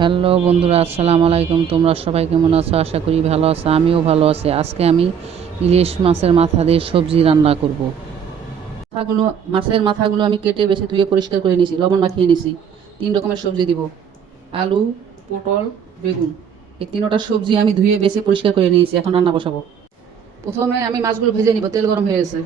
Hello বন্ধুরা, আসসালামু আলাইকুম। তোমরা সবাই কেমন আছো? আশা করি ভালো আছো, আমিও ভালো আছি। আজকে আমি ইলিশ মাছের মাথা দিয়ে সবজি রান্না করব। মাথাগুলো, মাছের মাথাগুলো আমি কেটে বেছে ধুয়ে পরিষ্কার করে নিয়েছি, লবণ মাখিয়ে নিয়েছি। তিন রকমের সবজি দিব, আলু, পটল, বেগুন। এই তিনোটা সবজি আমি ধুয়ে বেছে পরিষ্কার করে নিয়েছি, এখন রান্না বসাবো। প্রথমে আমি মাছগুলো ভেজে নিব, তেল গরম হয়ে গেছে।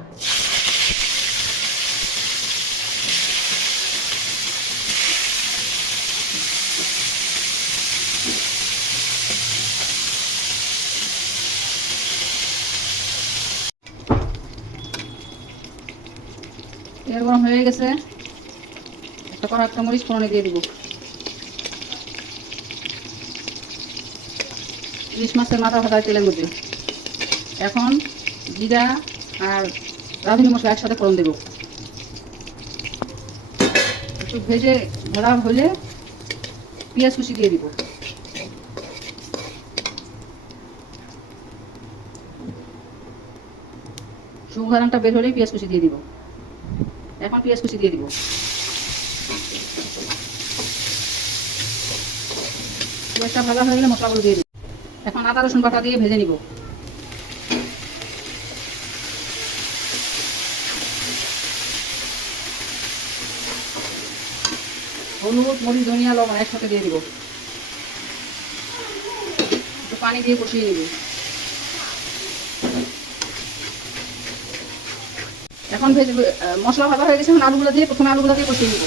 তেল গরম হয়ে গেছে, একটা কড়া, একটা মরিচ ফোড়নে দিয়ে দিব। ইলিশ মাছের মাথা ভাজা তেলের মধ্যে। এখন জিরা আর রাঁধুনি মশলা একসাথে ফোড়ন দেব। একটু ভেজে ধরা হলে পেঁয়াজ কুচি দিয়ে দিব। সুগারানটা বের হলেই পেঁয়াজ কুচি দিয়ে দিব। এখন পেঁয়াজ কুচি দিয়ে দিব। পেঁয়াজটা ভাজা হয়ে গেলে মশলাগুলো দিয়ে দিব। এখন আদা, রসুন বাটা দিয়ে ভেজে নিব। হলুদ, মরিচ, ধনিয়া, লবণ একসাথে দিয়ে দিব। পানি দিয়ে কষিয়ে নিব। এখন ভেজে মশলা ভাজা হয়ে গেছে, এখন আলুগুলো দিয়ে প্রথমে আলুগুলো দিয়ে কষিয়ে নিব।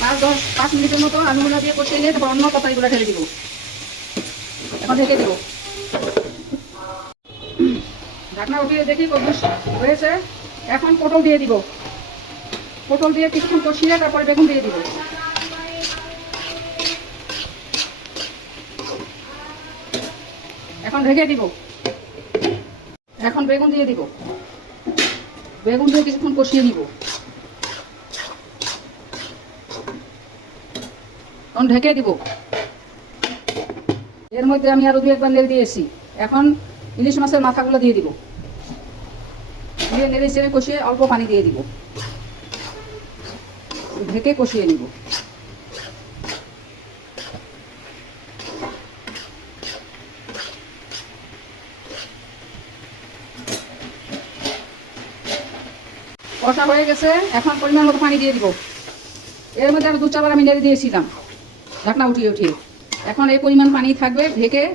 পাঁচ, দশ, পাঁচ মিনিটের মতো আলুগুলো দিয়ে কষিয়ে নিয়ে তারপর অন্য তরকারিগুলো ঢেলে দিব। এখন ঢেকে দিব। ঢাকনা উঠিয়ে দেখি হয়েছে। এখন পটল দিয়ে দিব। পটল দিয়ে কিছুক্ষণ কষিয়ে তারপরে বেগুন দিয়ে দিব। এখন ঢেকে দিব। এখন বেগুন দিয়ে দিব। বেগুন দিয়ে কিছুক্ষণ কষিয়ে নিব। এখন ঢেকে দিব। এর মধ্যে আমি আরও দু একবার নেড়ে দিয়েছি। এখন ইলিশ মাছের মাথাগুলো দিয়ে দিব। দিয়ে নেড়ে চেড়ে কষিয়ে অল্প পানি দিয়ে দিব। ঢেকে কষিয়ে নিব। কষা হয়ে গেছে, এখন পরিমাণ মতো পানি দিয়ে দিব। এর মধ্যে আরও দু চারবার আমি নেড়ে দিয়েছিলাম, ঢাকনা উঠিয়ে উঠিয়ে। এখন এই পরিমাণ পানি থাকবে, ঢেকে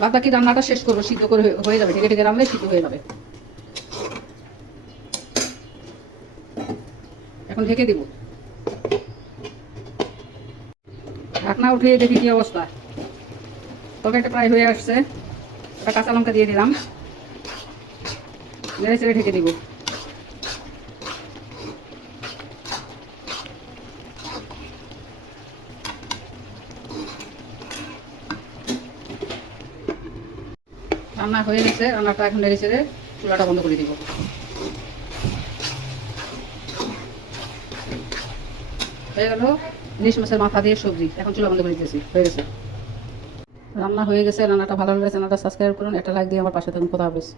বাদ বাকি রান্নাটা শেষ করব, সিদ্ধ করে হয়ে- যাবে, ঢেকে ঢেকে রান্নালে সিদ্ধ হয়ে যাবে। এখন ঢেকে দিব। ঢাকনা উঠিয়ে দেখি কি অবস্থা। তরকারিটা প্রায় হয়ে আসছে, একটা কাঁচা লঙ্কা দিয়ে দিলাম। নেড়ে চেড়ে ঢেকে দিব। রান্না হয়ে গেছে, রান্নাটা এখন নেড়ে ছেড়ে চুলাটা বন্ধ করে দিব। হয়ে গেল ইলিশ মাছের মাথা দিয়ে সবজি, এখন চুলা বন্ধ করে দিয়েছি হয়ে গেছে। রান্না হয়ে গেছে, রান্নাটা ভালো লাগলে রান্নাটা সাবস্ক্রাইব করুন, একটা লাইক দিয়ে আমার পাশে থাকুন কথা হাফেজ।